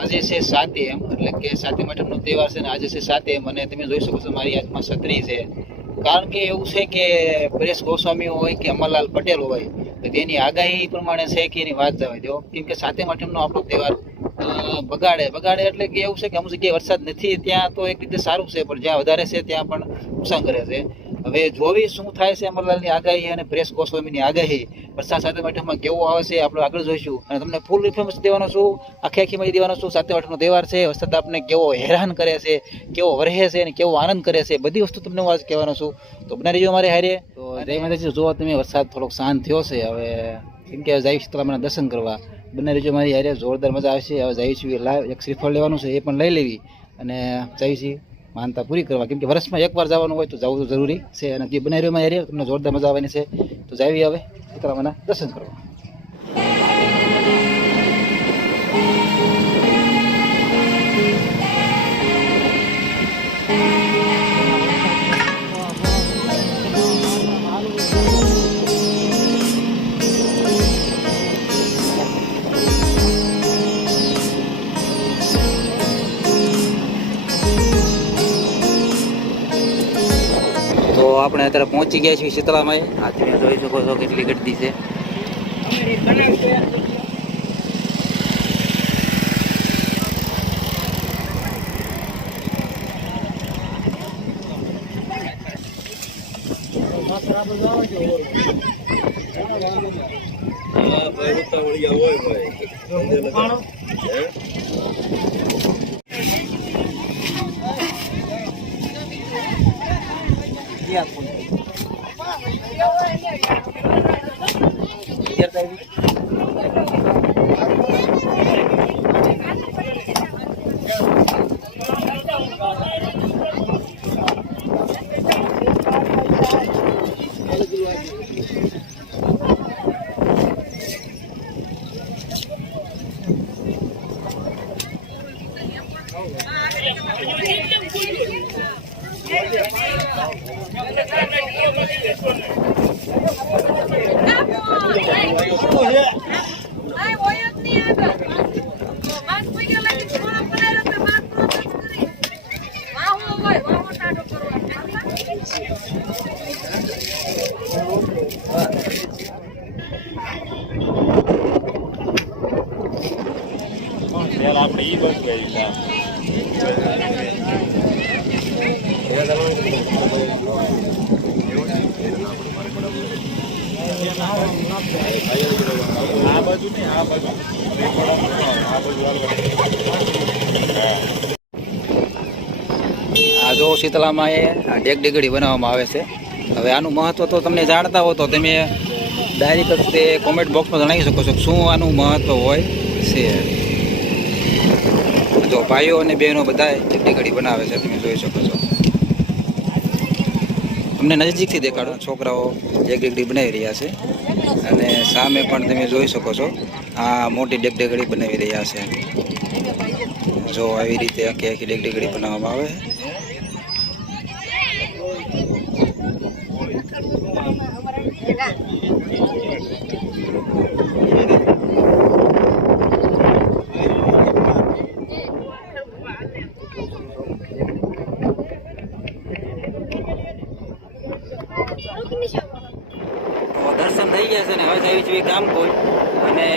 આજે છે સાતેમ, એટલે કે સાતમ આઠમનો તહેવાર છે ને આજે છે સાતેમ અને તમે જોઈ શકો છો મારી હાથમાં છત્રી છે. કારણ કે એવું છે કે પરેશ ગોસ્વામી હોય કે અમરલાલ પટેલ હોય, તો તેની આગાહી પ્રમાણે છે કે એની વાત જવા દો. કેમ કે સાતમ આઠમનો આપણો તહેવાર બગાડે. બગાડે એટલે કે એવું છે કે અમુક જગ્યાએ વરસાદ નથી, ત્યાં તો એક રીતે સારું છે, પણ જ્યાં વધારે છે ત્યાં પણ નુકસાન કરે છે. હવે જોવી શું થાય છે અમરલાલની આગાહી અને પ્રેસ ગોસ્વામીની આગાહી. વરસાદ સાથે આઠમમાં કેવો આવે છે આપણે આગળ જોઈશું. અને તમને ફૂલ ઇન્ફોર્મેશન દેવાનો છું. આખી આખી માહિતી દેવાનો છું. સાતમ આઠમનો તહેવાર છે. વરસાદ આપણને કેવો હેરાન કરે છે, કેવો વરહે છે અને કેવો આનંદ કરે છે, બધી વસ્તુ તમને હું આજ કહેવાનો છું. તો બના રહીજો મારે હારે. તો જય માતાજી જોવો તમે વરસાદ થોડોક શાંત થયો છે. હવે કેમ કે જય શીતળામાના દર્શન કરવા. બને રહીજો મારી હારે. જોરદાર મજા આવશે. હવે જઈ છીએ લાઈવ એક શ્રીફળ લેવાનું છે, એ પણ લઈ લેવી. અને જઈ છીએ માનતા પૂરી કરવા. કેમ કે વર્ષમાં એકવાર જવાનું હોય તો જવું તો જરૂરી છે અને જે બનાવી એરિયા, તમને જોરદાર મજા આવવાની છે. તો જાવી આવે હવે મને દર્શન કરવા. આપણે અત્યારે પહોંચી ગયા છીએ શીતળામાં આ તમે જોઈ શકો છો કેટલી ગટતી છે. હોય voy ટાઢો કરવાનો. આપણે ઈ બસ ગઈ આ બાજુ નહીં આ આ બાજુ જો શીતળામાં એ ડેક બનાવવામાં આવે છે. હવે આનું મહત્વ તો તમને જાણતા હો તો તમે ડાયરેક્ટ તે કોમેન્ટ બોક્સમાં જણાવી શકો છો શું આનું મહત્વ હોય છે. જો ભાઈઓ અને બહેનો બધા ડેક ડેગડી બનાવે છે, તમે જોઈ શકો છો. તમને નજીકથી દેખાડો. છોકરાઓ એક ડેગડી બનાવી રહ્યા છે. અને સામે પણ તમે જોઈ શકો છો, આ મોટી ડેગડેગડી બનાવી રહ્યા છે. જો આવી રીતે આખી આખી ડેગડેગડી બનાવવામાં આવે. તો દર્શન થઈ ગયા છે ને હવે જઈ જેવી ગામ કોઈ. અને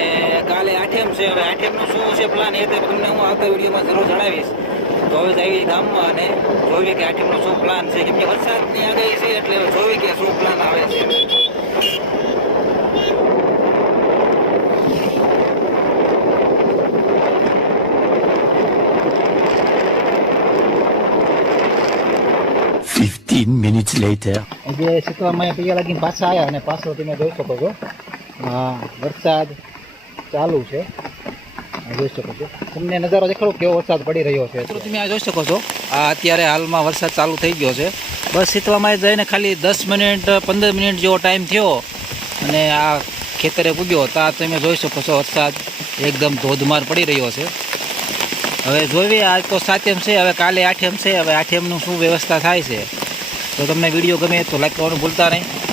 કાલે આઠેમ છે, હવે આઠેમનું શું છે પ્લાન એ તમને હું આવતા વિડીયોમાં જરૂર જણાવીશ. તો હવે જઈએ ગામમાં અને જોઈએ કે આઠેમનો શું પ્લાન છે. કેમ કે વરસાદની આગાહી છે એટલે જોઈએ કે શું પ્લાન આવે છે. Fifteen minutes later. જે શીતળામાં પૈયા લાગીને પાછા આવ્યા અને પાછો તમે જોઈ શકો છો. આ વરસાદ ચાલુ છે. જોઈ શકો છો. તમને નજારો દેખાડો કેવો વરસાદ પડી રહ્યો છે. તો તમે આ જોઈ શકો છો. આ અત્યારે હાલમાં વરસાદ ચાલુ થઈ ગયો છે. બસ શીતળામાં જઈને ખાલી દસ મિનિટ પંદર મિનિટ જેવો ટાઈમ થયો અને આ ખેતરે પૂગ્યો તો આ તમે જોઈ શકો છો વરસાદ એકદમ ધોધમાર પડી રહ્યો છે. હવે જોઈએ આજ તો સાતેમ છે હવે કાલે આઠેમ છે. હવે આઠેમનું શું વ્યવસ્થા થાય છે? તો તમને વીડિયો ગમે તો લાઈક કરવાનું ભૂલતા નહીં.